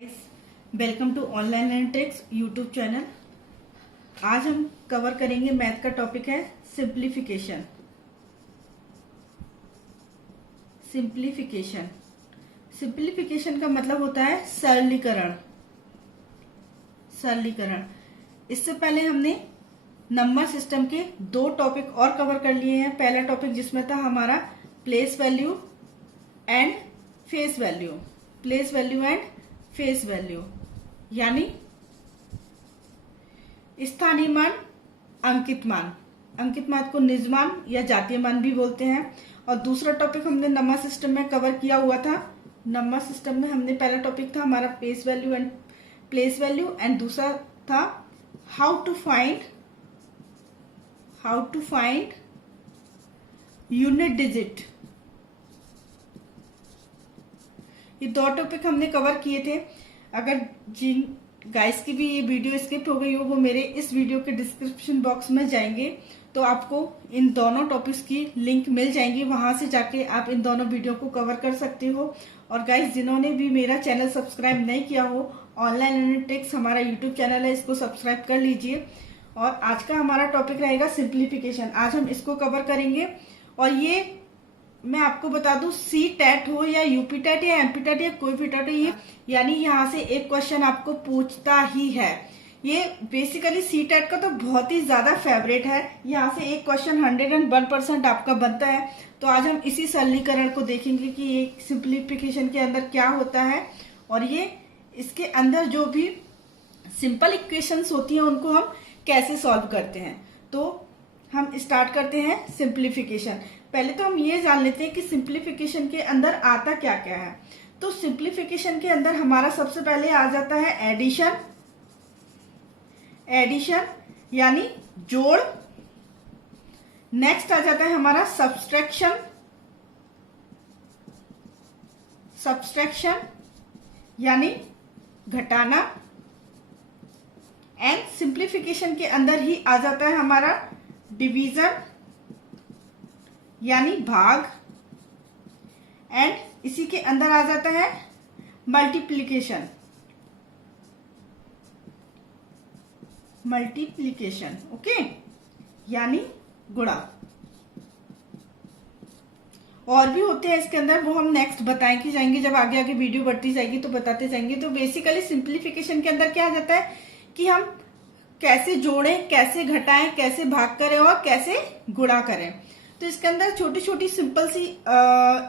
Welcome to online and tricks YouTube channel. आज हम cover करेंगे मैथ का टॉपिक है सिंप्लीफिकेशन। सिंप्लीफिकेशन सिंप्लीफिकेशन का मतलब होता है सरलीकरण। सरलीकरण। इससे पहले हमने नंबर सिस्टम के दो टॉपिक और कवर कर लिए हैं। पहला टॉपिक जिसमें था हमारा place value and face value. Place value and face value यानी स्थानीय मान, अंकित मान। अंकित मान को निज मान या जातीय मान भी बोलते हैं। और दूसरा टॉपिक हमने नंबर सिस्टम में कवर किया हुआ था। नंबर सिस्टम में हमने पहला टॉपिक था हमारा प्लेस वैल्यू एंड दूसरा था how to find unit digit. ये दो टॉपिक हमने कवर किए थे। अगर जिन गाइस की भी ये वीडियो स्किप हो गई हो वो मेरे इस वीडियो के डिस्क्रिप्शन बॉक्स में जाएंगे तो आपको इन दोनों टॉपिक्स की लिंक मिल जाएंगी। वहां से जाके आप इन दोनों वीडियो को कवर कर सकते हो। और गाइस जिन्होंने भी मेरा चैनल सब्सक्राइब नहीं किया हो, ऑनलाइन एंड ट्रिक्स हमारा यूट्यूब चैनल है, इसको सब्सक्राइब कर लीजिए। और आज का हमारा टॉपिक रहेगा सिंप्लीफिकेशन। आज हम इसको कवर करेंगे। और ये मैं आपको बता दूं, सी टेट हो या यूपी टेट या एमपी टेट या कोई भी टेट हो, ये यानी यहाँ से एक क्वेश्चन आपको पूछता ही है। ये बेसिकली सी टेट का तो बहुत ही ज्यादा फेवरेट है। यहाँ से एक क्वेश्चन 101% आपका बनता है। तो आज हम इसी सरलीकरण को देखेंगे कि ये सिंप्लीफिकेशन के अंदर क्या होता है और ये इसके अंदर जो भी सिंपल इक्वेशंस होती हैं उनको हम कैसे सॉल्व करते हैं। तो हम स्टार्ट करते हैं सिंप्लीफिकेशन। पहले तो हम ये जान लेते हैं कि सिंप्लीफिकेशन के अंदर आता क्या क्या है। तो सिंप्लीफिकेशन के अंदर हमारा सबसे पहले आ जाता है एडिशन यानी जोड़। नेक्स्ट आ जाता है हमारा सब्सट्रैक्शन यानी घटाना। एंड सिंप्लीफिकेशन के अंदर ही आ जाता है हमारा डिवीजन यानी भाग। एंड इसी के अंदर आ जाता है मल्टीप्लिकेशन ओके, यानी गुणा। और भी होते हैं इसके अंदर, वो हम नेक्स्ट बताएंगे जाएंगे, जब आगे आगे वीडियो बढ़ती जाएगी तो बताते जाएंगे। तो बेसिकली सिंप्लीफिकेशन के अंदर क्या आ जाता है कि हम कैसे जोड़ें, कैसे घटाएं, कैसे भाग करें और कैसे गुणा करें। तो इसके अंदर छोटी छोटी सिंपल सी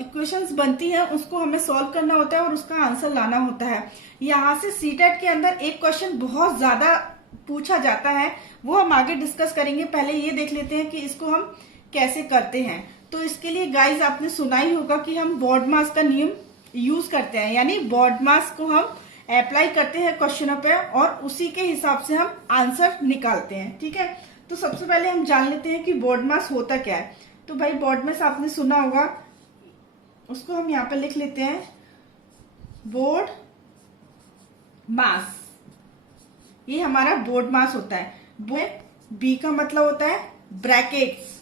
इक्वेशंस बनती हैं, उसको हमें सॉल्व करना होता है और उसका आंसर लाना होता है। यहाँ से सीटेट के अंदर एक क्वेश्चन बहुत ज्यादा पूछा जाता है, वो हम आगे डिस्कस करेंगे। पहले ये देख लेते हैं कि इसको हम कैसे करते हैं। तो इसके लिए गाइज आपने सुना ही होगा कि हम बॉड मास का नियम यूज करते हैं, यानी बॉड मास को हम अप्लाई करते हैं क्वेश्चनों पे और उसी के हिसाब से हम आंसर निकालते हैं। ठीक है, तो सबसे पहले हम जान लेते हैं कि बॉड मास होता क्या है। तो भाई बॉड मास आपने सुना होगा, उसको हम यहाँ पे लिख लेते हैं बॉड मास। ये हमारा बॉड मास होता है। बी का मतलब होता है ब्रैकेट्स।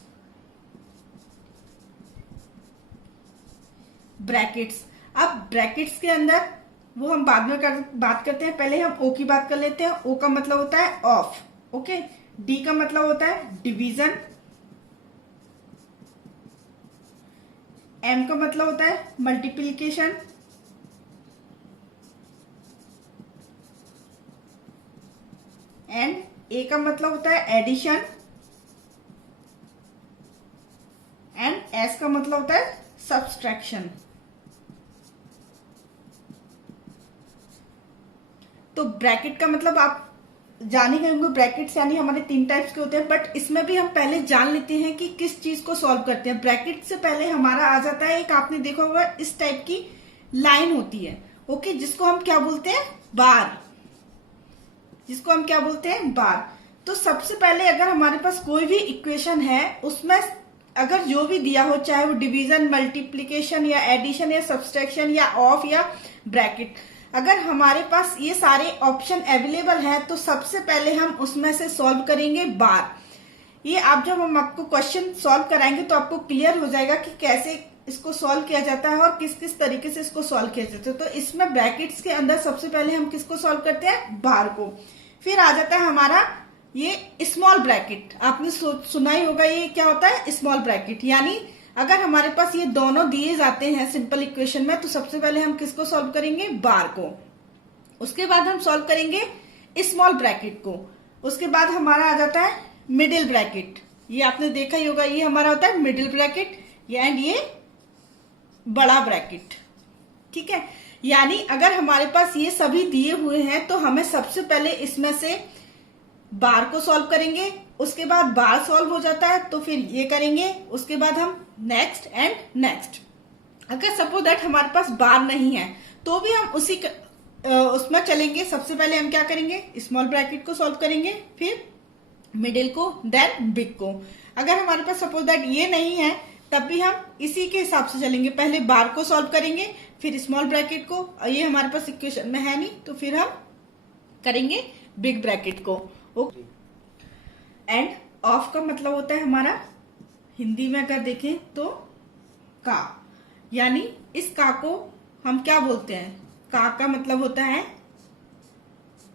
अब ब्रैकेट्स के अंदर वो हम बाद में बात करते हैं, पहले हम ओ की बात कर लेते हैं। ओ का मतलब होता है ऑफ, ओके। डी का मतलब होता है डिवीजन। एम का मतलब होता है मल्टीप्लिकेशन। एंड ए का मतलब होता है एडिशन। एंड एस का मतलब होता है सब्सट्रैक्शन। तो ब्रैकेट का मतलब आप जान ही गए होंगे, ब्रैकेट्स यानी हमारे 3 टाइप्स के होते हैं। बट इसमें भी हम पहले जान लेते हैं कि किस चीज को सॉल्व करते हैं। ब्रैकेट से पहले हमारा आ जाता है एक, आपने देखा होगा इस टाइप की लाइन होती है, ओके, जिसको हम क्या बोलते हैं बार। तो सबसे पहले अगर हमारे पास कोई भी इक्वेशन है उसमें अगर जो भी दिया हो, चाहे वो डिवीजन, मल्टीप्लिकेशन या एडिशन या सब्सट्रैक्शन या ऑफ या ब्रैकेट, अगर हमारे पास ये सारे ऑप्शन अवेलेबल है तो सबसे पहले हम उसमें से सॉल्व करेंगे बार। ये आप जब हम आपको क्वेश्चन सॉल्व कराएंगे तो आपको क्लियर हो जाएगा कि कैसे इसको सॉल्व किया जाता है और किस किस तरीके से इसको सॉल्व किया जाता है। तो इसमें ब्रैकेट्स के अंदर सबसे पहले हम किसको सॉल्व करते हैं, बार को। फिर आ जाता है हमारा ये स्मॉल ब्रैकेट। आपने सुना ही होगा ये क्या होता है, स्मॉल ब्रैकेट। यानी अगर हमारे पास ये दोनों दिए जाते हैं सिंपल इक्वेशन में, तो सबसे पहले हम किसको सॉल्व करेंगे, बार को। उसके बाद हम सॉल्व करेंगे स्मॉल ब्रैकेट को। उसके बाद हमारा आ जाता है मिडिल ब्रैकेट। ये आपने देखा ही होगा, ये हमारा होता है मिडिल ब्रैकेट एंड ये बड़ा ब्रैकेट। ठीक है, यानी अगर हमारे पास ये सभी दिए हुए हैं तो हमें सबसे पहले इसमें से बार को सॉल्व करेंगे। उसके बाद बार सॉल्व हो जाता है तो फिर ये करेंगे। उसके बाद हम नेक्स्ट एंड नेक्स्ट। अगर सपोज दैट हमारे पास बार नहीं है तो भी हम उसी उसमें चलेंगे। सबसे पहले हम क्या करेंगे, स्मॉल ब्रैकेट को सॉल्व करेंगे, फिर मिडिल को, देन बिग को। अगर हमारे पास सपोज दैट ये नहीं है तब भी हम इसी के हिसाब से चलेंगे। पहले बार को सॉल्व करेंगे, फिर स्मॉल ब्रैकेट को। ये हमारे पास इक्वेशन में है नहीं तो फिर हम करेंगे बिग ब्रैकेट को। ओके, एंड ऑफ का मतलब होता है हमारा, हिंदी में अगर देखें तो का। यानी इस का को हम क्या बोलते हैं, का मतलब होता है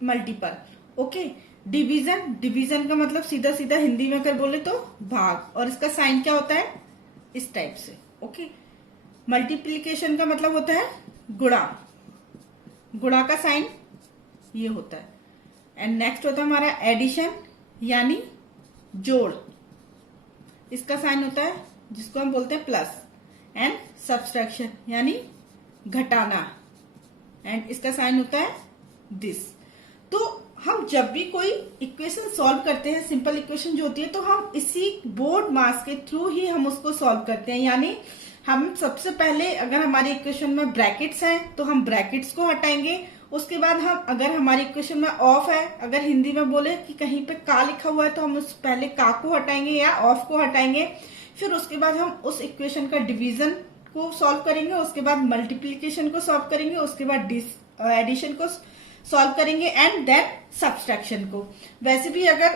मल्टीपल। ओके, डिवीजन, डिवीजन का मतलब सीधा सीधा हिंदी में अगर बोले तो भाग, और इसका साइन क्या होता है, इस टाइप से। ओके, मल्टीप्लीकेशन का मतलब होता है गुणा, गुणा का साइन ये होता है। एंड नेक्स्ट होता है हमारा एडिशन यानी जोड़, इसका साइन होता है जिसको हम बोलते हैं प्लस। एंड सब्सट्रैक्शन यानी घटाना, एंड इसका साइन होता है दिस। तो हम जब भी कोई इक्वेशन सॉल्व करते हैं, सिंपल इक्वेशन जो होती है, तो हम इसी बोर्ड मास के थ्रू ही हम उसको सॉल्व करते हैं। यानी हम सबसे पहले अगर हमारी इक्वेशन में ब्रैकेट्स हैं तो हम ब्रैकेट्स को हटाएंगे। उसके बाद हम अगर हमारी इक्वेशन में ऑफ है, अगर हिंदी में बोले कि कहीं पे का लिखा हुआ है तो हम उस पहले का को हटाएंगे या ऑफ को हटाएंगे। फिर उसके बाद हम उस इक्वेशन का डिवीजन को सॉल्व करेंगे, उसके बाद मल्टीप्लीकेशन को सॉल्व करेंगे, उसके बाद एडिशन को सॉल्व करेंगे एंड देन सब्सट्रैक्शन को। वैसे भी अगर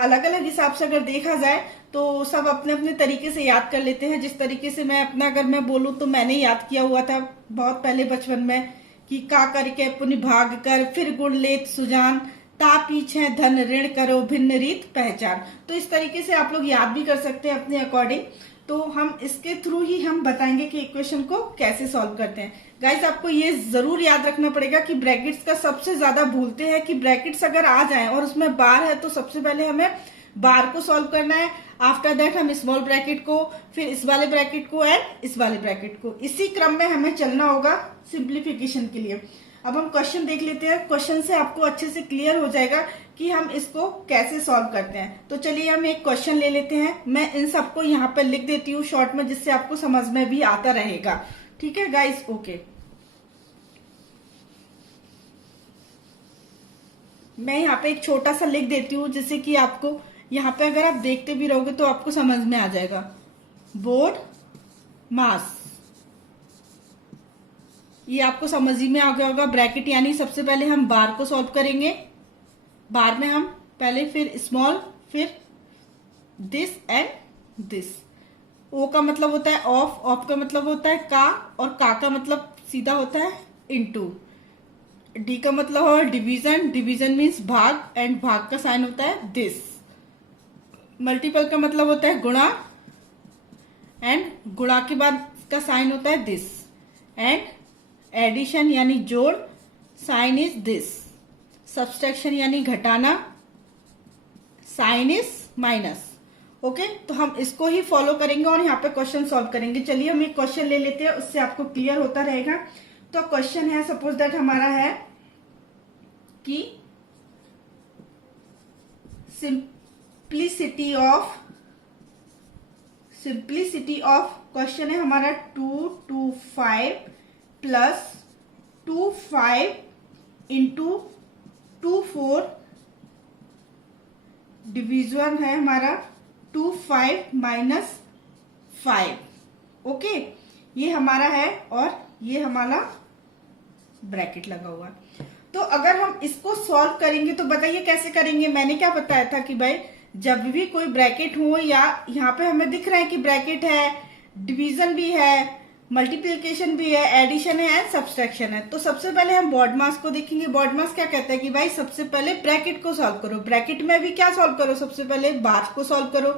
अलग अलग हिसाब से अगर देखा जाए तो सब अपने अपने तरीके से याद कर लेते हैं। जिस तरीके से मैं अपना अगर मैं बोलूं तो मैंने याद किया हुआ था बहुत पहले बचपन में कि का करके पुनि भाग कर, फिर गुण लेत सुजान, ता पीछे धन ऋण करो भिन्न रीत पहचान। तो इस तरीके से आप लोग याद भी कर सकते हैं अपने अकॉर्डिंग। तो हम इसके थ्रू ही हम बताएंगे कि इक्वेशन को कैसे सॉल्व करते हैं। गाइस, आपको ये जरूर याद रखना पड़ेगा कि ब्रैकेट्स का सबसे ज्यादा भूलते हैं कि ब्रैकेट्स अगर आ जाएं और उसमें बार है तो सबसे पहले हमें बार को सॉल्व करना है। आफ्टर दैट हम स्मॉल ब्रैकेट को, फिर इस वाले ब्रैकेट को एंड इस वाले ब्रैकेट को, इसी क्रम में हमें चलना होगा सिंप्लीफिकेशन के लिए। अब हम क्वेश्चन देख लेते हैं। क्वेश्चन से आपको अच्छे से क्लियर हो जाएगा कि हम इसको कैसे सॉल्व करते हैं। तो चलिए हम एक क्वेश्चन ले लेते हैं। मैं इन सबको यहाँ पे लिख देती हूँ शॉर्ट में, जिससे आपको समझ में भी आता रहेगा। ठीक है गाइस, ओके। मैं यहाँ पे एक छोटा सा लिख देती हूँ जिससे कि आपको यहाँ पे अगर आप देखते भी रहोगे तो आपको समझ में आ जाएगा। बोर्ड मास, ये आपको समझ ही में आ गया होगा। ब्रैकेट यानी सबसे पहले हम बार को सॉल्व करेंगे, बार में हम पहले फिर स्मॉल, फिर दिस एंड दिस। ओ का मतलब होता है ऑफ, ऑफ का मतलब होता है का, और का मतलब सीधा होता है इनटू। डी का मतलब है डिवीजन, डिवीजन मीन्स भाग, एंड भाग का साइन होता है दिस। मल्टीपल का मतलब होता है गुणा, एंड गुणा के बाद का साइन होता है दिस। एंड एडिशन यानी जोड़, साइन इज दिस। सब्सट्रैक्शन यानी घटाना, साइन इज माइनस। ओके, तो हम इसको ही फॉलो करेंगे और यहाँ पे क्वेश्चन सॉल्व करेंगे। चलिए हम एक क्वेश्चन ले लेते हैं, उससे आपको क्लियर होता रहेगा। तो क्वेश्चन है, सपोज दैट हमारा है कि सिंप्लिसिटी ऑफ क्वेश्चन है हमारा 225 प्लस 25 इंटू 24, डिवीजन है हमारा 25 माइनस 5। ओके, ये हमारा है और ये हमारा ब्रैकेट लगा हुआ है। तो अगर हम इसको सॉल्व करेंगे तो बताइए कैसे करेंगे। मैंने क्या बताया था कि भाई जब भी कोई ब्रैकेट हो, या यहाँ पे हमें दिख रहा है कि ब्रैकेट है, डिवीजन भी है, मल्टीप्लिकेशन भी है, एडिशन है एंड सब्सट्रैक्शन है। तो सबसे पहले हम बॉड मास को देखेंगे। बॉड मास क्या कहता है कि भाई सबसे पहले ब्रैकेट को सॉल्व करो। ब्रैकेट में भी क्या सॉल्व करो, सबसे पहले बार को सॉल्व करो।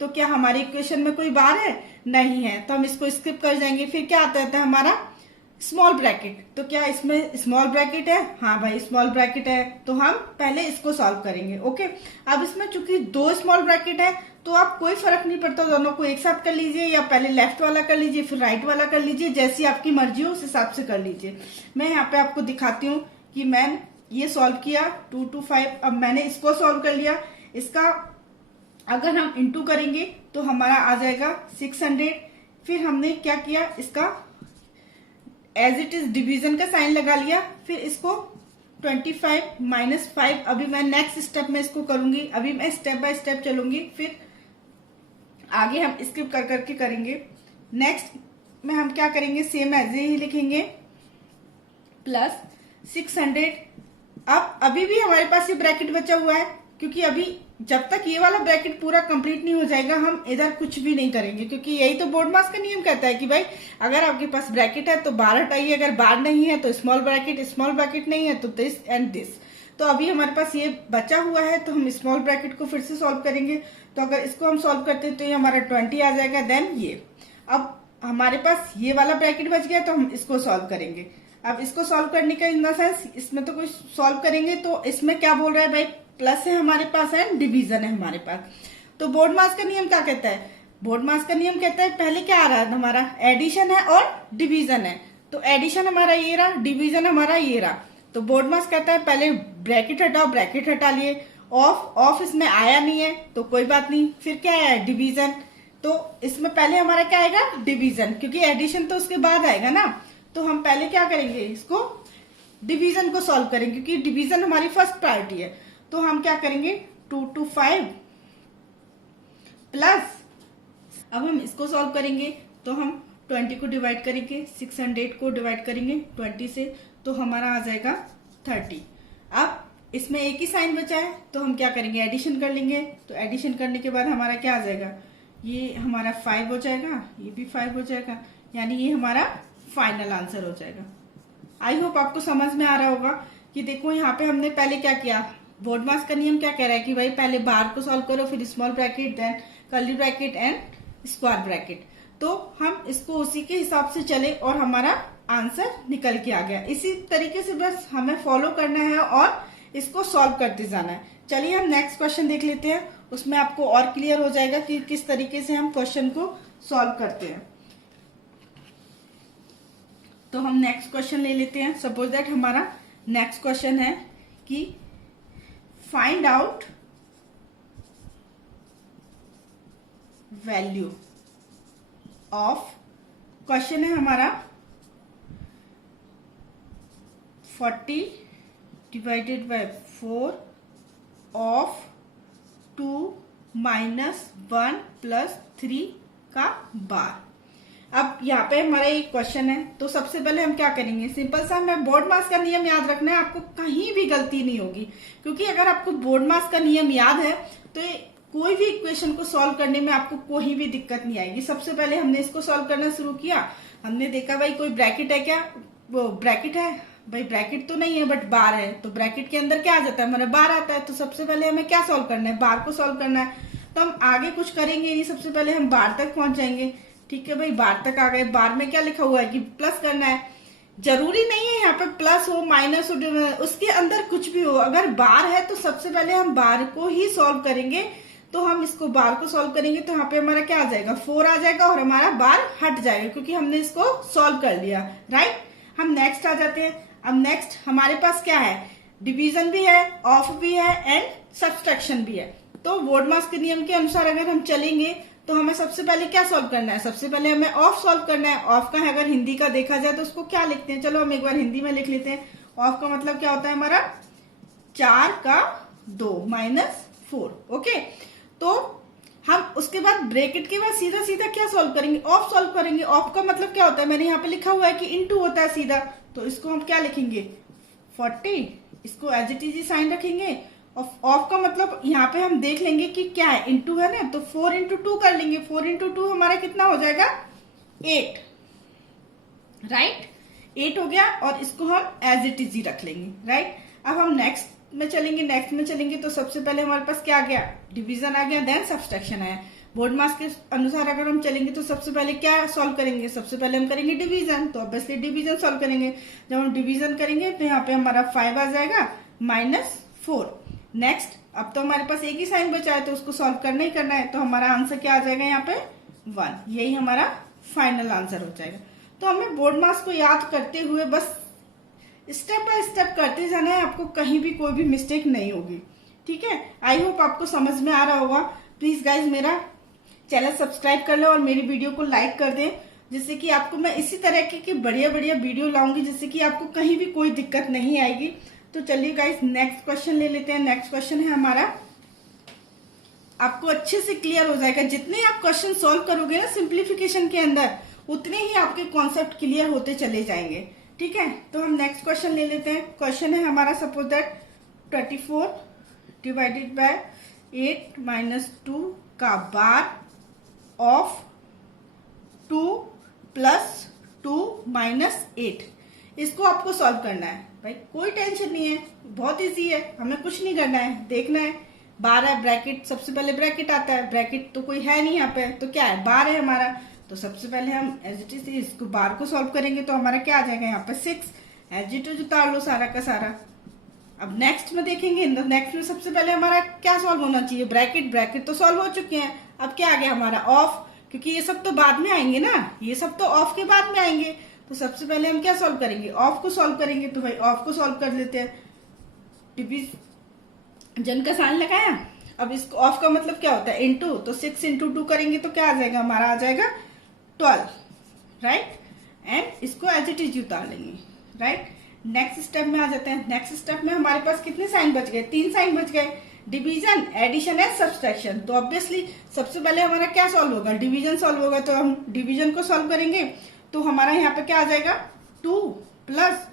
तो क्या हमारी इक्वेशन में कोई बार है? नहीं है, तो हम इसको स्किप कर जाएंगे। फिर क्या आता है हमारा स्मॉल ब्रैकेट। तो क्या इसमें स्मॉल ब्रैकेट है? हाँ भाई स्मॉल ब्रैकेट है, तो हम पहले इसको सॉल्व करेंगे। ओके, अब इसमें चूंकि 2 स्मॉल ब्रैकेट है तो आप कोई फर्क नहीं पड़ता, दोनों को एक साथ कर लीजिए या पहले लेफ्ट वाला कर लीजिए फिर राइट वाला कर लीजिए, जैसी आपकी मर्जी हो उस हिसाब से कर लीजिए। मैं यहाँ पे आपको दिखाती हूँ कि मैंने ये सॉल्व किया 2 to 5। अब मैंने इसको सॉल्व कर लिया। इसका अगर हम इंटू करेंगे तो हमारा आ जाएगा 600। फिर हमने क्या किया, इसका एज इट इज डिवीजन का साइन लगा लिया। फिर इसको 25 - 5, अभी मैं नेक्स्ट स्टेप में इसको करूंगी। अभी मैं स्टेप बाय स्टेप चलूंगी, फिर आगे हम स्किप कर करके करेंगे। नेक्स्ट में हम क्या करेंगे, सेम एज ही लिखेंगे प्लस 600। अब अभी भी हमारे पास ये ब्रैकेट बचा हुआ है, क्योंकि अभी जब तक ये वाला ब्रैकेट पूरा कंप्लीट नहीं हो जाएगा हम इधर कुछ भी नहीं करेंगे, क्योंकि यही तो बोर्ड मास का नियम कहता है कि भाई अगर आपके पास ब्रैकेट है तो बार हटाइए, अगर बार नहीं है तो स्मॉल ब्रैकेट नहीं है तो दिस एंड दिस। तो अभी हमारे पास ये बचा हुआ है तो हम स्मॉल ब्रैकेट को फिर से सॉल्व करेंगे। तो अगर इसको हम सॉल्व करते हैं तो ये हमारा 20 आ जाएगा। देन ये, अब हमारे पास ये वाला ब्रैकेट बच गया तो हम इसको सॉल्व करेंगे। अब इसको सॉल्व करने का इन द सेंस, इसमें तो कुछ सॉल्व करेंगे तो इसमें क्या बोल रहा है भाई, प्लस है हमारे पास एंड डिवीजन है हमारे पास। तो बोर्ड मास का नियम क्या कहता है, बोर्ड मास का नियम कहता है पहले क्या आ रहा है हमारा, एडिशन है और डिवीजन है। तो एडिशन हमारा ये रहा, डिवीजन हमारा ये रहा। तो बोर्ड मास कहता है पहले ब्रैकेट हटाओ, ब्रैकेट हटा लिए। ऑफ इसमें आया नहीं है तो कोई बात नहीं। फिर क्या है, डिवीजन। तो इसमें पहले हमारा क्या आएगा, डिवीजन, क्योंकि एडिशन तो उसके बाद आएगा ना। तो हम पहले क्या करेंगे, इसको डिवीजन को सॉल्व करेंगे, क्योंकि डिवीजन हमारी फर्स्ट प्रायोरिटी है। तो हम क्या करेंगे, 2 to 5 प्लस, अब हम इसको सॉल्व करेंगे तो हम 20 को डिवाइड करेंगे, 600 को डिवाइड करेंगे 20 से, तो हमारा आ जाएगा 30। अब इसमें एक ही साइन बचा है तो हम क्या करेंगे, एडिशन कर लेंगे। तो एडिशन करने के बाद हमारा क्या आ जाएगा, ये हमारा 5 हो जाएगा, ये भी 5 हो जाएगा, यानी ये हमारा फाइनल आंसर हो जाएगा। आई होप आपको समझ में आ रहा होगा कि देखो यहाँ पे हमने पहले क्या किया, बोर्ड मास का नियम क्या कह रहा है कि भाई पहले बार को सॉल्व करो, फिर small bracket, then curly bracket and square bracket. तो हम इसको उसी के हिसाब से चले और हमारा आंसर निकल के आ गया। इसी तरीके से बस हमें फॉलो करना है और इसको सॉल्व करते जाना है। चलिए हम नेक्स्ट क्वेश्चन देख लेते हैं, उसमें आपको और क्लियर हो जाएगा कि किस तरीके से हम क्वेश्चन को सॉल्व करते हैं। तो हम नेक्स्ट क्वेश्चन ले लेते हैं। सपोज दैट हमारा नेक्स्ट क्वेश्चन है कि find out value of, question है हमारा 40 डिवाइडेड बाय 4 ऑफ 2 - 1 + 3 का बार। अब यहाँ पे हमारा एक क्वेश्चन है, तो सबसे पहले हम क्या करेंगे, सिंपल सा हमें बोर्ड मास का नियम याद रखना है, आपको कहीं भी गलती नहीं होगी। क्योंकि अगर आपको बोर्ड मास का नियम याद है तो कोई भी इक्वेशन को सॉल्व करने में आपको कोई भी दिक्कत नहीं आएगी। सबसे पहले हमने इसको सॉल्व करना शुरू किया, हमने देखा भाई कोई ब्रैकेट है क्या, वो ब्रैकेट है भाई, ब्रैकेट तो नहीं है बट बार है, तो ब्रैकेट के अंदर क्या आ जाता है, हमारा बार आता है। तो सबसे पहले हमें क्या सॉल्व करना है, बार को सॉल्व करना है। तो हम आगे कुछ करेंगे नहीं, सबसे पहले हम बार तक पहुंच जाएंगे। ठीक है भाई, बार तक आ गए। बार में क्या लिखा हुआ है कि प्लस करना है, जरूरी नहीं है यहाँ पे प्लस हो माइनस हो, उसके अंदर कुछ भी हो, अगर बार है तो सबसे पहले हम बार को ही सॉल्व करेंगे। तो हम इसको बार को सॉल्व करेंगे तो यहाँ पे हमारा क्या आ जाएगा, 4 आ जाएगा और हमारा बार हट जाएगा, क्योंकि हमने इसको सॉल्व कर लिया। राइट, हम नेक्स्ट आ जाते हैं। अब नेक्स्ट हमारे पास क्या है, डिवीजन भी है, ऑफ भी है एंड सब्सट्रैक्शन भी है। तो बोर्ड मास के नियम के अनुसार अगर हम चलेंगे तो हमें सबसे पहले क्या सॉल्व करना है, सबसे पहले हमें ऑफ सॉल्व करना है। ऑफ का है अगर हिंदी का देखा जाए तो उसको क्या लिखते हैं, चलो हम एक बार हिंदी में लिख लेते हैं। ऑफ का मतलब क्या होता है हमारा 4 का 2 - 4। ओके, तो हम उसके बाद ब्रैकेट के बाद सीधा सीधा क्या सॉल्व करेंगे, ऑफ सॉल्व करेंगे। ऑफ का मतलब क्या होता है, मैंने यहाँ पे लिखा हुआ है कि इनटू होता है सीधा, तो इसको हम क्या लिखेंगे 40, इसको एज इट इज साइन रखेंगे। ऑफ का मतलब यहाँ पे हम देख लेंगे कि क्या है, इनटू है ना, तो 4 × 2 कर लेंगे। 4 × 2 हमारा कितना हो जाएगा 8, राइट। 8 हो गया और इसको हम एज इट इज ही रख लेंगे, राइट। अब हम नेक्स्ट में चलेंगे तो सबसे पहले हमारे पास क्या आ गया, डिवीजन आ गया, देन सब्सट्रैक्शन आया। बोर्ड मास के अनुसार अगर हम चलेंगे तो सबसे पहले क्या सॉल्व करेंगे, सबसे पहले हम करेंगे डिवीजन, तो ऑब्वियसली डिवीजन सॉल्व करेंगे। जब हम डिवीजन करेंगे तो यहाँ पे हमारा 5 आ जाएगा -4। नेक्स्ट, अब तो हमारे पास एक ही साइन बचा है तो उसको सॉल्व करना ही करना है, तो हमारा आंसर क्या आ जाएगा यहाँ पे 1। यही हमारा फाइनल आंसर हो जाएगा। तो हमें बोर्ड मास को याद करते हुए बस स्टेप बाय स्टेप करते जाना है, आपको कहीं भी कोई भी मिस्टेक नहीं होगी, ठीक है। आई होप आपको समझ में आ रहा होगा। प्लीज गाइज मेरा चैनल सब्सक्राइब कर लो और मेरी वीडियो को लाइक कर दें, जिससे कि आपको मैं इसी तरह की बढ़िया बढ़िया वीडियो लाऊंगी, जिससे कि आपको कहीं भी कोई दिक्कत नहीं आएगी। तो चलिए गाइज नेक्स्ट क्वेश्चन ले लेते हैं। नेक्स्ट क्वेश्चन है हमारा, आपको अच्छे से क्लियर हो जाएगा। जितने आप क्वेश्चन सॉल्व करोगे ना सिंप्लीफिकेशन के अंदर, उतने ही आपके कॉन्सेप्ट क्लियर होते चले जाएंगे, ठीक है। तो हम नेक्स्ट क्वेश्चन ले लेते हैं। क्वेश्चन है हमारा, सपोज दैट 24 डिवाइडेड बाय 8 - 2 का बार ऑफ 2 + 2 - 8। इसको आपको सॉल्व करना है भाई, कोई टेंशन नहीं है, बहुत इजी है, हमें कुछ नहीं करना है, देखना है। बार है, ब्रैकेट, सबसे पहले ब्रैकेट आता है, ब्रैकेट तो कोई है नहीं यहाँ पे, तो क्या है, बार है हमारा। तो सबसे पहले हम एज इट इज इसको बार को सॉल्व करेंगे, तो हमारा क्या आ जाएगा यहाँ पे 6। एज इट इज उतार लो सारा का सारा। अब नेक्स्ट में देखेंगे, नेक्स्ट में सबसे पहले हमारा क्या सॉल्व होना चाहिए, ब्रैकेट तो सॉल्व हो चुके हैं। अब क्या आ गया हमारा ऑफ, क्योंकि ये सब तो बाद में आएंगे ना, ये सब तो ऑफ के बाद में आएंगे। तो सबसे पहले हम क्या सॉल्व करेंगे, ऑफ को सॉल्व करेंगे। तो भाई ऑफ को सॉल्व कर लेते हैं, डिवीजन का साइन लगाया। अब इसको ऑफ का मतलब क्या होता है, इनटू, तो 6 × 2 करेंगे तो क्या आ जाएगा हमारा, आ जाएगा 12, राइट। एंड इसको एज इट इज उतार लेंगे, राइट। नेक्स्ट स्टेप में आ जाते हैं। नेक्स्ट स्टेप में हमारे पास कितने साइन बच गए, 3 साइन बच गए, डिवीजन, एडिशन एंड सब्सट्रैक्शन। तो ऑब्वियसली सबसे पहले हमारा क्या सॉल्व होगा, डिवीजन सॉल्व होगा। तो हम डिवीजन को सॉल्व करेंगे, तो हमारा यहाँ पे क्या आ जाएगा 2 +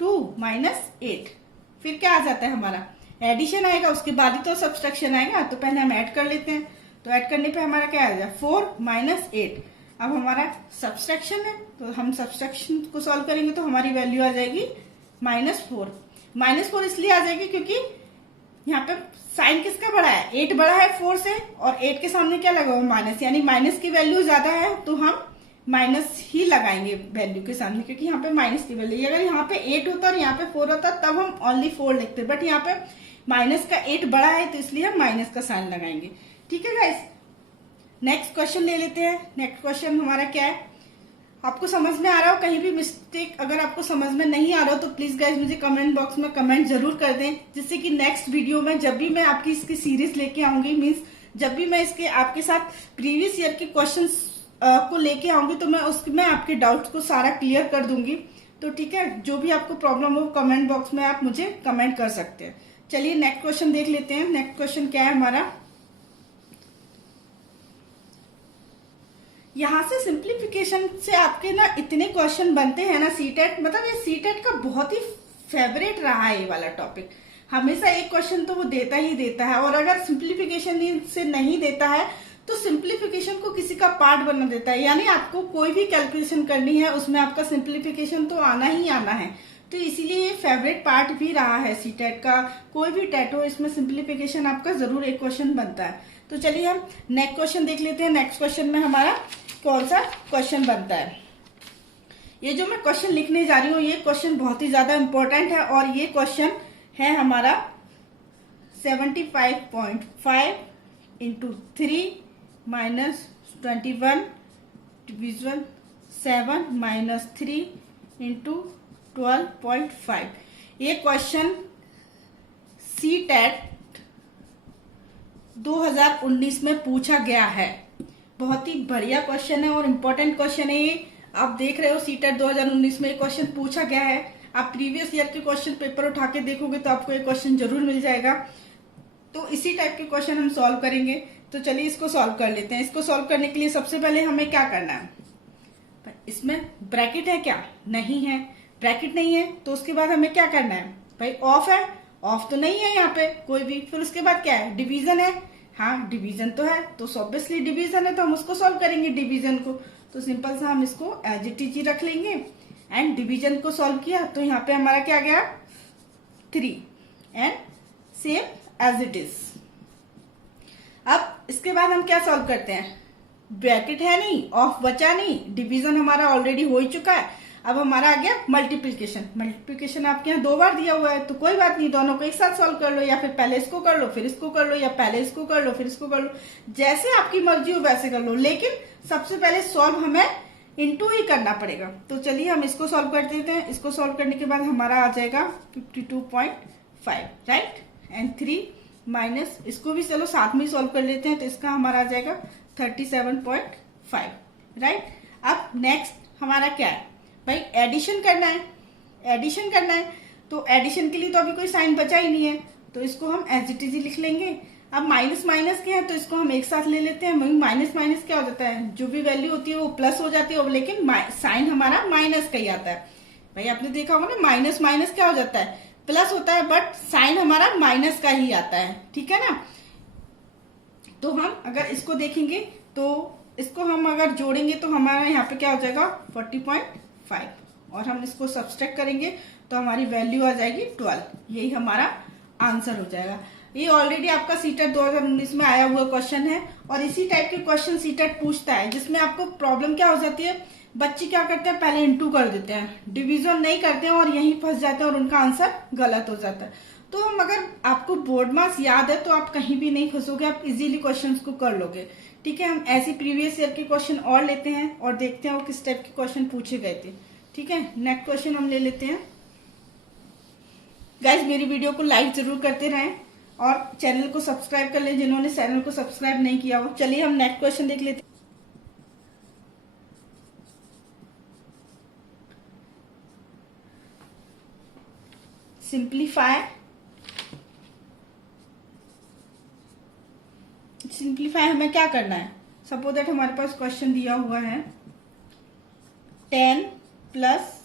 2 - 8। फिर क्या आ जाता है हमारा, एडिशन आएगा, उसके बाद ही तो सब्सट्रैक्शन आएगा। तो पहले हम ऐड कर लेते हैं, तो ऐड करने पे हमारा क्या आ जाएगा 4 - 8। अब हमारा सब्सट्रैक्शन है, तो हम सब्सट्रैक्शन को सॉल्व करेंगे तो हमारी वैल्यू आ जाएगी -4। -4 इसलिए आ जाएगी क्योंकि यहाँ पे साइन किसका बड़ा है, 8 बड़ा है 4 से, और 8 के सामने क्या लगा हुआ माइनस, यानी माइनस की वैल्यू ज्यादा है, तो हम माइनस ही लगाएंगे वैल्यू के सामने, क्योंकि यहाँ पे माइनस की वैल्यू। अगर यहाँ पे 8 होता और यहाँ पे 4 होता तब हम ओनली 4 लिखते, बट यहाँ पे माइनस का 8 बड़ा है तो इसलिए हम माइनस का साइन लगाएंगे, ठीक है गाइस। नेक्स्ट क्वेश्चन ले लेते हैं। नेक्स्ट क्वेश्चन हमारा क्या है, आपको समझ में आ रहा हो, कहीं भी मिस्टेक अगर आपको समझ में नहीं आ रहा हो तो प्लीज गाइज मुझे कमेंट बॉक्स में कमेंट जरूर कर दें, जिससे कि नेक्स्ट वीडियो में जब भी मैं आपकी इसकी सीरीज लेके आऊंगी, मीन्स जब भी मैं इसके आपके साथ प्रीवियस ईयर के क्वेश्चंस को लेके आऊंगी, तो मैं उसमें आपके डाउट्स को सारा क्लियर कर दूंगी। तो ठीक है, जो भी आपको प्रॉब्लम हो कमेंट बॉक्स में आप मुझे कमेंट कर सकते हैं। चलिए नेक्स्ट क्वेश्चन देख लेते हैं। नेक्स्ट क्वेश्चन क्या है हमारा, यहाँ से सिंप्लीफिकेशन से आपके ना इतने क्वेश्चन बनते हैं ना, सीटेट, मतलब ये सीटेट का बहुत ही फेवरेट रहा है ये वाला टॉपिक। हमेशा एक क्वेश्चन तो वो देता ही देता है, और अगर सिंप्लीफिकेशन से नहीं देता है तो सिंप्लीफिकेशन को किसी का पार्ट बना देता है, यानी आपको कोई भी कैलकुलेशन करनी है उसमें आपका सिंप्लीफिकेशन तो आना ही आना है। तो इसीलिए ये फेवरेट पार्ट भी रहा है सीटेट का। कोई भी टेट हो, इसमें सिंप्लीफिकेशन आपका जरूर एक क्वेश्चन बनता है। तो चलिए हम नेक्स्ट क्वेश्चन देख लेते हैं। नेक्स्ट क्वेश्चन में हमारा कौन सा क्वेश्चन बनता है। ये जो मैं क्वेश्चन लिखने जा रही हूँ ये क्वेश्चन बहुत ही ज्यादा इंपॉर्टेंट है, और ये क्वेश्चन है हमारा 75.5 × 3 - 21 डिवीजन 7 - 3 × 12.5। ये क्वेश्चन सीटेट 2019 में पूछा गया है। बहुत ही बढ़िया क्वेश्चन है और इम्पोर्टेंट क्वेश्चन है ये। आप देख रहे हो सीटेट 2019 में ये क्वेश्चन पूछा गया है। आप प्रीवियस ईयर के क्वेश्चन पेपर उठा के देखोगे तो आपको ये क्वेश्चन जरूर मिल जाएगा। तो इसी टाइप के क्वेश्चन हम सॉल्व करेंगे। तो चलिए इसको सॉल्व कर लेते हैं। इसको सॉल्व करने के लिए सबसे पहले हमें क्या करना है, इसमें ब्रैकेट है क्या, नहीं है, ब्रैकेट नहीं है, तो उसके बाद हमें क्या करना है, भाई ऑफ है, ऑफ तो नहीं है यहाँ पे कोई भी। फिर उसके बाद क्या है, डिवीजन है, हाँ डिवीजन तो है, तो ऑब्वियसली डिवीजन है तो हम उसको सॉल्व करेंगे डिवीजन को। तो सिंपल सा हम इसको एज इट इज रख लेंगे। एंड डिवीजन को सॉल्व किया तो यहाँ पे हमारा क्या गया 3 and same as it is. अब इसके बाद हम क्या सॉल्व करते हैं, ब्रैकेट है नहीं, ऑफ बचा नहीं, डिवीजन हमारा ऑलरेडी हो ही चुका है। अब हमारा आ गया मल्टीप्लीकेशन। मल्टीप्लीकेशन आपके यहाँ 2 बार दिया हुआ है तो कोई बात नहीं, दोनों को एक साथ सॉल्व कर लो, या फिर पहले इसको कर लो फिर इसको कर लो, या पहले इसको कर लो फिर इसको कर लो, जैसे आपकी मर्जी हो वैसे कर लो, लेकिन सबसे पहले सॉल्व हमें इनटू ही करना पड़ेगा। तो चलिए हम इसको सॉल्व कर देते हैं। इसको सॉल्व करने के बाद हमारा आ जाएगा 52.5, राइट। एंड 3 माइनस, इसको भी चलो साथ में सॉल्व कर लेते हैं, तो इसका हमारा आ जाएगा 37.5, राइट। अब नेक्स्ट हमारा क्या है भाई, एडिशन करना है। एडिशन करना है तो एडिशन के लिए तो अभी कोई साइन बचा ही नहीं है, तो इसको हम एज इट इज लिख लेंगे। अब माइनस माइनस के हैं तो इसको हम एक साथ ले लेते हैं। माइनस माइनस क्या हो जाता है, जो भी वैल्यू होती है वो प्लस हो जाती है, लेकिन साइन हमारा माइनस का ही आता है। भाई आपने देखा होगा ना, माइनस माइनस क्या हो जाता है, प्लस होता है, बट साइन हमारा माइनस का ही आता है, ठीक है ना। तो हम अगर इसको देखेंगे तो इसको हम अगर जोड़ेंगे तो हमारा यहाँ पे क्या हो जाएगा 40.5, और हम इसको सब्सट्रैक्ट करेंगे तो हमारी वैल्यू आ जाएगी 12। यही हमारा आंसर हो जाएगा। ये ऑलरेडी आपका सीटेट 2019 में आया हुआ क्वेश्चन है, और इसी टाइप के क्वेश्चन सीटेट पूछता है, जिसमें आपको प्रॉब्लम क्या हो जाती है, बच्चे क्या करते हैं पहले इनटू कर देते हैं, डिवीजन नहीं करते हैं और यहीं फंस जाते हैं और उनका आंसर गलत हो जाता है। तो हम अगर आपको बोर्ड मार्क्स याद है तो आप कहीं भी नहीं फंसोगे, आप इजीली क्वेश्चंस को कर लोगे, ठीक है। हम ऐसे प्रीवियस ईयर के क्वेश्चन और लेते हैं और देखते हैं वो किस टाइप के क्वेश्चन पूछे गए थे, ठीक है। नेक्स्ट क्वेश्चन हम ले लेते हैं। गाइज मेरी वीडियो को लाइक जरूर करते रहें और चैनल को सब्सक्राइब कर ले जिन्होंने चैनल को सब्सक्राइब नहीं किया हो। चलिए हम नेक्स्ट क्वेश्चन देख लेते हैं। सिंप्लीफाई हमें क्या करना है, सपोज दैट हमारे पास क्वेश्चन दिया हुआ है 10 plus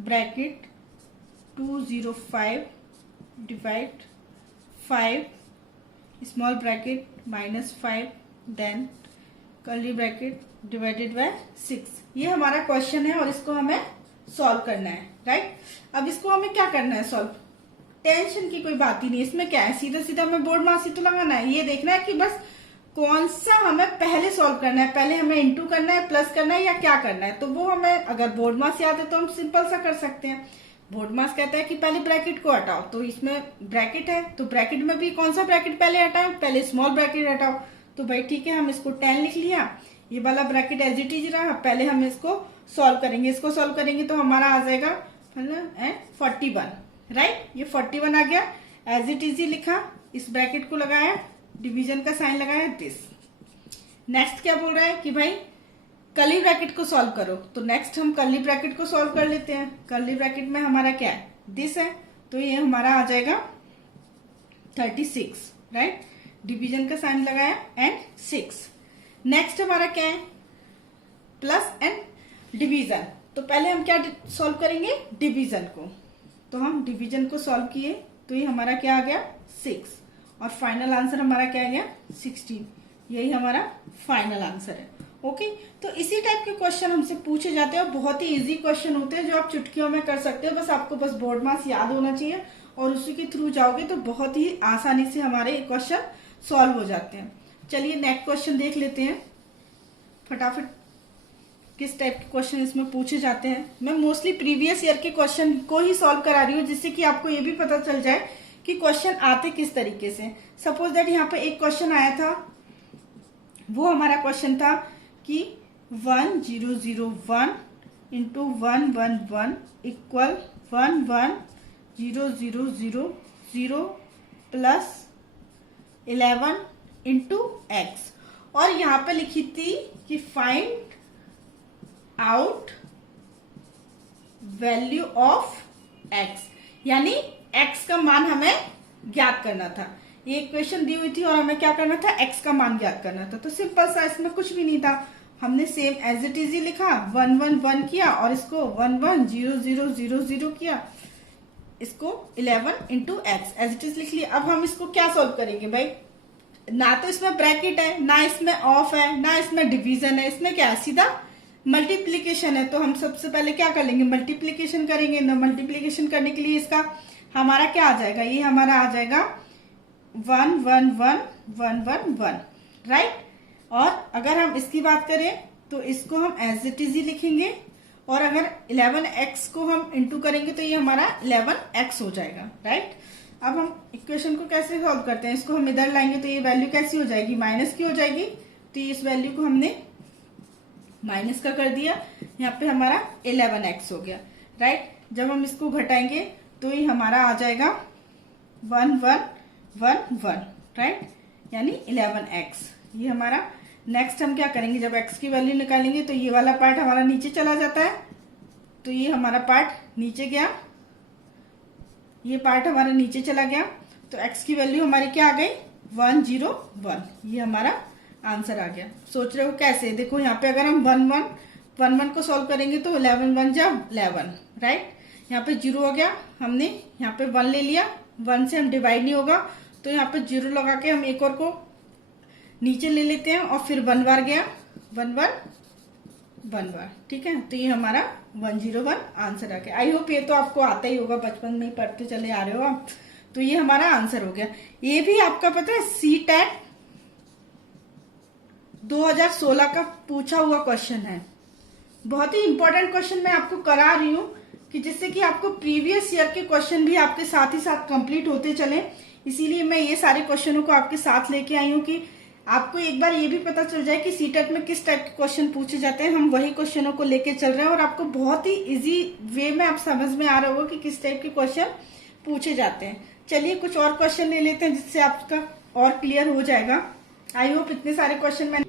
bracket 205 divide 5 small bracket -5 then curly bracket divided by 6। ये हमारा क्वेश्चन है और इसको हमें सॉल्व करना है, राइट। अब इसको हमें क्या करना है सॉल्व, टेंशन की कोई बात ही नहीं, इसमें क्या है, सीधा सीधा हमें बोर्ड मार्क्स ही तो लगाना है। ये देखना है कि बस कौन सा हमें पहले सॉल्व करना है, पहले हमें इनटू करना है, प्लस करना है, या क्या करना है। तो वो हमें अगर बोर्ड मार्क्स याद है तो हम सिंपल सा कर सकते हैं। बोर्ड मार्क्स कहता है कि पहले ब्रैकेट को हटाओ, तो इसमें ब्रैकेट है तो ब्रैकेट में भी कौन सा ब्रैकेट पहले हटाओ, पहले स्मॉल ब्रैकेट हटाओ। तो भाई ठीक है, हम इसको 10 लिख लिया, ये वाला ब्रैकेट एज इट इज रहा। पहले हम इसको सॉल्व करेंगे, इसको सॉल्व करेंगे तो हमारा आ जाएगा 41, राइट। ये 41 आ गया, एज इट इज ही लिखा, इस ब्रैकेट को लगाया, डिवीजन का साइन लगाया, दिस। नेक्स्ट क्या बोल रहा है कि भाई कर्ली ब्रैकेट को सॉल्व करो, तो नेक्स्ट हम कर्ली ब्रैकेट को सॉल्व कर लेते हैं। कर्ली ब्रैकेट में हमारा क्या है, दिस है, तो ये हमारा आ जाएगा 36, राइट। डिवीजन का साइन लगाया एंड 6। नेक्स्ट हमारा क्या है, प्लस एंड डिवीजन। तो पहले हम क्या सॉल्व करेंगे, डिवीजन को। तो हम डिवीजन को सॉल्व किए तो ये हमारा क्या आ गया 6, और फाइनल आंसर हमारा क्या आ गया 16। यही हमारा फाइनल आंसर है, ओके। तो इसी टाइप के क्वेश्चन हमसे पूछे जाते हैं और बहुत ही इजी क्वेश्चन होते हैं जो आप चुटकियों में कर सकते हो। बस आपको बस बोर्ड मार्क्स याद होना चाहिए और उसी के थ्रू जाओगे तो बहुत ही आसानी से हमारे क्वेश्चन सॉल्व हो जाते हैं। चलिए नेक्स्ट क्वेश्चन देख लेते हैं फटाफट, किस टाइप के क्वेश्चन इसमें पूछे जाते हैं। मैं मोस्टली प्रीवियस ईयर के क्वेश्चन को ही सॉल्व करा रही हूँ, जिससे कि आपको ये भी पता चल जाए कि क्वेश्चन आते किस तरीके से। सपोज दैट यहाँ पे एक क्वेश्चन आया था, वो हमारा क्वेश्चन था कि 1001 into 111 equal 11000 plus 11 into x, और यहाँ पे लिखी थी कि find out value of x, यानी एक्स का मान हमें ज्ञात करना था। ये इक्वेशन दी हुई थी और हमें क्या करना था, एक्स का मान ज्ञात करना था। तो सिंपल सा, इसमें कुछ भी नहीं था, हमने सेम एज इट इज ही लिखा, 111 किया और इसको 110000 किया, इसको 11 into x as it is लिख लिया। अब हम इसको क्या सॉल्व करेंगे भाई, ना तो इसमें ब्रैकेट है, ना इसमें ऑफ है, ना इसमें डिवीजन है, इसमें क्या है, सीधा मल्टीप्लीकेशन है तो हम सबसे पहले क्या कर लेंगे, मल्टीप्लीकेशन करेंगे। मल्टीप्लीकेशन करने के लिए इसका हमारा क्या आ जाएगा, ये हमारा आ जाएगा 1 1 1 1 1 1, राइट। और अगर हम इसकी बात करें तो इसको हम एज इट इज ही लिखेंगे, और अगर 11x को हम इंटू करेंगे तो ये हमारा 11x हो जाएगा, राइट। अब हम इक्वेशन को कैसे सॉल्व करते हैं, इसको हम इधर लाएंगे तो ये वैल्यू कैसी हो जाएगी, माइनस की हो जाएगी। तो इस वैल्यू को हमने माइनस का कर दिया, यहाँ पे हमारा 11x हो गया, राइट। जब हम इसको घटाएंगे तो ये हमारा आ जाएगा 1 1 1 1, राइट, यानी 11x ये हमारा। नेक्स्ट हम क्या करेंगे, जब x की वैल्यू निकालेंगे तो ये वाला पार्ट हमारा नीचे चला जाता है, तो ये हमारा पार्ट नीचे गया, ये पार्ट हमारा नीचे चला गया, तो x की वैल्यू हमारी क्या आ गई 101, ये हमारा आंसर आ गया। सोच रहे हो कैसे, देखो यहाँ पे अगर हम 1 1 को सॉल्व करेंगे तो 11 1 जा 11, राइट। यहाँ पे 0 हो गया, हमने यहाँ पे 1 ले लिया, 1 से हम डिवाइड नहीं होगा तो यहाँ पे 0 लगा के हम एक और को नीचे ले लेते हैं, और फिर 1 बार गया 1 बार 1 बार, ठीक है। तो ये हमारा 101 आंसर आ गया। आई होप ये तो आपको आता ही होगा, बचपन में ही पढ़ते चले आ रहे हो आप। तो ये हमारा आंसर हो गया। ये भी आपका पता है CTET 2016 का पूछा हुआ क्वेश्चन है, बहुत ही इंपॉर्टेंट क्वेश्चन मैं आपको करा रही हूँ कि जिससे कि आपको प्रीवियस ईयर के क्वेश्चन भी आपके साथ ही साथ कंप्लीट होते चले। इसीलिए मैं ये सारे क्वेश्चनों को आपके साथ लेके आई हूँ कि आपको एक बार ये भी पता चल जाए कि CTET में किस टाइप के क्वेश्चन पूछे जाते हैं। हम वही क्वेश्चनों को लेके चल रहे हैं और आपको बहुत ही इजी वे में आप समझ में आ रहा होगा कि किस टाइप के क्वेश्चन पूछे जाते हैं। चलिए कुछ और क्वेश्चन ले लेते हैं जिससे आपका और क्लियर हो जाएगा। आई होप इतने सारे क्वेश्चन मैंने,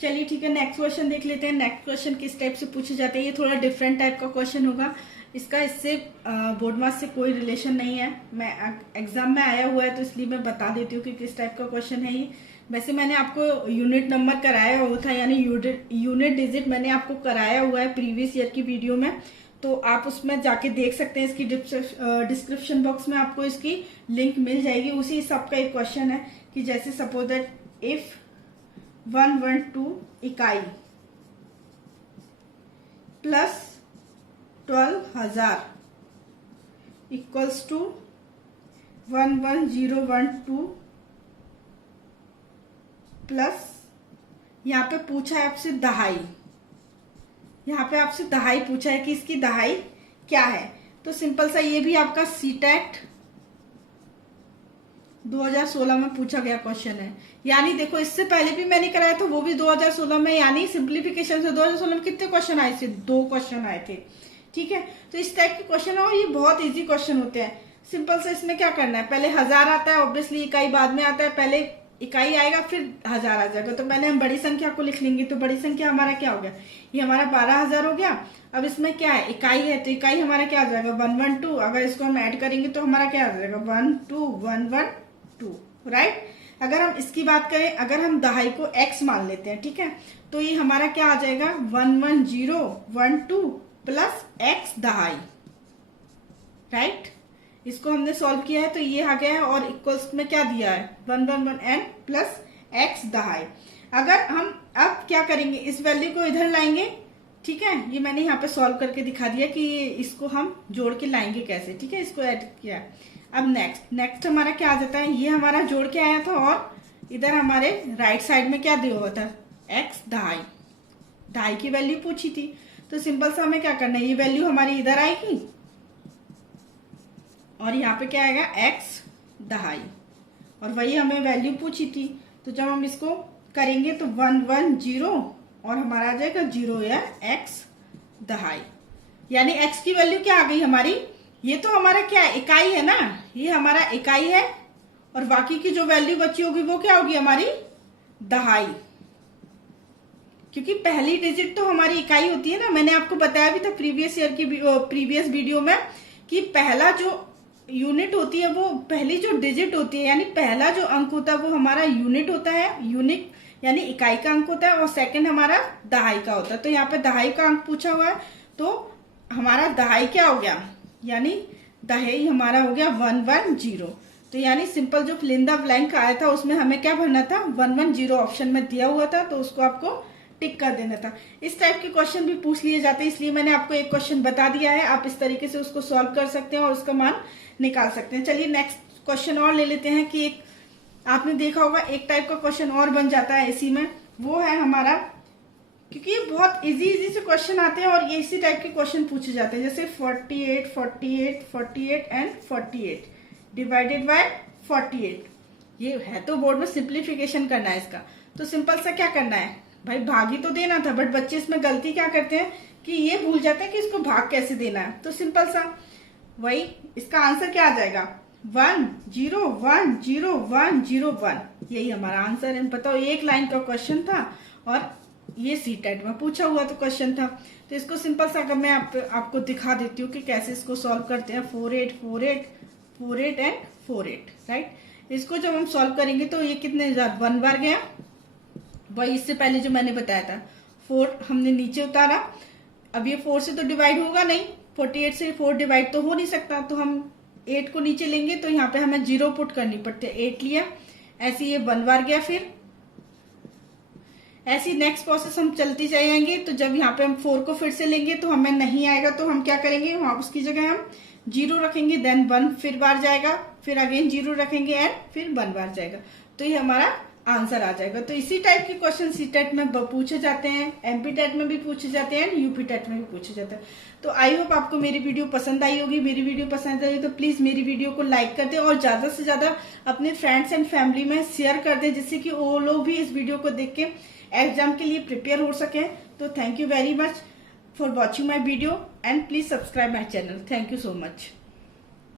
चलिए ठीक है, नेक्स्ट क्वेश्चन देख लेते हैं। नेक्स्ट क्वेश्चन किस टाइप से पूछे जाते हैं, ये थोड़ा डिफरेंट टाइप का क्वेश्चन होगा। इसका इससे बोर्ड मार्क्स से कोई रिलेशन नहीं है, मैं एग्जाम में आया हुआ है तो इसलिए मैं बता देती हूँ कि किस टाइप का क्वेश्चन है ये। वैसे मैंने आपको यूनिट नंबर कराया हुआ था, यानी यूनिट डिजिट मैंने आपको कराया हुआ है प्रीवियस ईयर की वीडियो में, तो आप उसमें जाके देख सकते हैं। इसकी डिस्क्रिप्शन बॉक्स में आपको इसकी लिंक मिल जाएगी। उसी सब का एक क्वेश्चन है कि जैसे सपोज दैट इफ 112 इकाई प्लस 12,000 इक्वल्स टू 11012 प्लस, यहाँ पे पूछा है आपसे दहाई, यहाँ पे आपसे दहाई पूछा है कि इसकी दहाई क्या है। तो सिंपल सा ये भी आपका CTET 2016 में पूछा गया क्वेश्चन है। यानी देखो इससे पहले भी मैंने कराया था, वो भी 2016 में, यानी सिंप्लीफिकेशन से 2016 में कितने क्वेश्चन आए थे, 2 क्वेश्चन आए थे, ठीक है। तो इस टाइप के क्वेश्चन है और ये बहुत इजी क्वेश्चन होते हैं। सिंपल से इसमें क्या करना है, पहले 1000 आता है, ऑब्वियसली इकाई बाद में आता है, पहले इकाई आएगा फिर 1000 आ जाएगा। तो पहले हम बड़ी संख्या को लिख लेंगे, तो बड़ी संख्या हमारा क्या हो गया, ये हमारा 12,000 हो गया। अब इसमें क्या है, इकाई है, तो इकाई हमारा क्या आ जाएगा 112, अगर इसको हम ऐड करेंगे तो हमारा क्या आ जाएगा 12112, राइट। अगर हम इसकी बात करें, अगर हम दहाई को x मान लेते हैं, ठीक है, तो ये हमारा क्या आ जाएगा 11012 प्लस x दहाई, राइट। इसको हमने सॉल्व किया है तो ये आ गया है, और इक्वल्स में क्या दिया है 111n प्लस x दहाई। अगर हम अब क्या करेंगे, इस वैल्यू को इधर लाएंगे, ठीक है, ये मैंने यहाँ पे सॉल्व करके दिखा दिया कि इसको हम जोड़ के लाएंगे कैसे, ठीक है, इसको ऐड किया। अब नेक्स्ट हमारा क्या आ जाता है, ये हमारा जोड़ के आया था और इधर हमारे राइट साइड में क्या दिया हुआ था x दहाई की वैल्यू पूछी थी। तो सिंपल सा हमें क्या करना है, ये वैल्यू हमारी इधर आएगी और यहाँ पे क्या आएगा x दहाई, और वही हमें वैल्यू पूछी थी। तो जब हम इसको करेंगे तो 110 और हमारा आ जाएगा 0 या x दहाई, यानी x की वैल्यू क्या आ गई हमारी, ये तो हमारा क्या है इकाई है ना, ये हमारा इकाई है, और बाकी की जो वैल्यू बची होगी वो क्या होगी हमारी दहाई, क्योंकि पहली डिजिट तो हमारी इकाई होती है ना। मैंने आपको बताया भी था प्रीवियस ईयर की प्रीवियस वीडियो में कि पहला जो यूनिट होती है वो पहली जो डिजिट होती है, यानी पहला जो अंक होता है वो हमारा यूनिट होता है, यूनिट यानी इकाई का अंक होता है, और सेकंड हमारा दहाई का होता है। तो यहाँ पे दहाई का अंक पूछा हुआ है, तो हमारा दहाई क्या हो गया, यानी दहाई हमारा हो गया 110। तो यानी सिंपल जो फिल इन द ब्लैंक आया था उसमें हमें क्या भरना था 110 ऑप्शन में दिया हुआ था, तो उसको आपको टिक कर देना था। इस टाइप के क्वेश्चन भी पूछ लिए जाते हैं, इसलिए मैंने आपको एक क्वेश्चन बता दिया है। आप इस तरीके से उसको सॉल्व कर सकते हैं और उसका मान निकाल सकते हैं। चलिए नेक्स्ट क्वेश्चन और ले लेते हैं कि एक आपने देखा होगा एक टाइप का क्वेश्चन और बन जाता है इसी में, वो है हमारा, क्योंकि ये बहुत इजी से क्वेश्चन आते हैं और ये इसी टाइप के क्वेश्चन पूछे जाते हैं, जैसे 48, 48, 48 एंड 48 डिवाइडेड बाय 48। ये है तो बोर्ड में सिंप्लीफिकेशन करना है इसका, तो सिंपल सा क्या करना है भाई, भाग ही तो देना था, बट बच्चे इसमें गलती क्या करते हैं कि ये भूल जाते हैं कि इसको भाग कैसे देना है। तो सिंपल सा वही इसका आंसर क्या आ जाएगा, 1 0 1 0 1 0 1, यही हमारा आंसर है। बताओ एक लाइन का क्वेश्चन था और ये सीटेट में पूछा हुआ तो क्वेश्चन था। तो इसको सिंपल सा अगर मैं आपको दिखा देती हूँ कि कैसे इसको सॉल्व करते हैं, 48 48 48 एंड 48, राइट। इसको जब हम सॉल्व करेंगे तो ये कितने 1 बार गया, वही इससे पहले जो मैंने बताया था 4 हमने नीचे उतारा। अब ये 4 से तो डिवाइड होगा नहीं, 48 से 4 डिवाइड तो हो नहीं सकता, तो हम 8 को नीचे लेंगे तो यहाँ पे हमें 0 पुट करनी पड़ती है, 8 लिया, ऐसे ये 1 बार गया। फिर ऐसी नेक्स्ट प्रोसेस हम चलती जाएंगे। तो जब यहाँ पे हम 4 को फिर से लेंगे तो हमें नहीं आएगा, तो हम क्या करेंगे, वहां उसकी जगह हम 0 रखेंगे, देन 1 फिर बार जाएगा, फिर अगेन 0 रखेंगे एंड फिर 1 बार जाएगा, तो ये हमारा आंसर आ जाएगा। तो इसी टाइप के क्वेश्चन सीटेट में पूछे जाते हैं, एमपी टेट में भी पूछे जाते हैं, यूपी टेट में भी पूछे जाते हैं। तो आई होप आपको मेरी वीडियो पसंद आई होगी। मेरी वीडियो पसंद आई तो प्लीज मेरी वीडियो को लाइक कर दें और ज्यादा से ज्यादा अपने फ्रेंड्स एंड फैमिली में शेयर कर दें, जिससे कि वो लोग भी इस वीडियो को देख के एग्जाम के लिए प्रिपेयर हो सके। तो thank you very much for watching my video and please subscribe my channel. Thank you so much.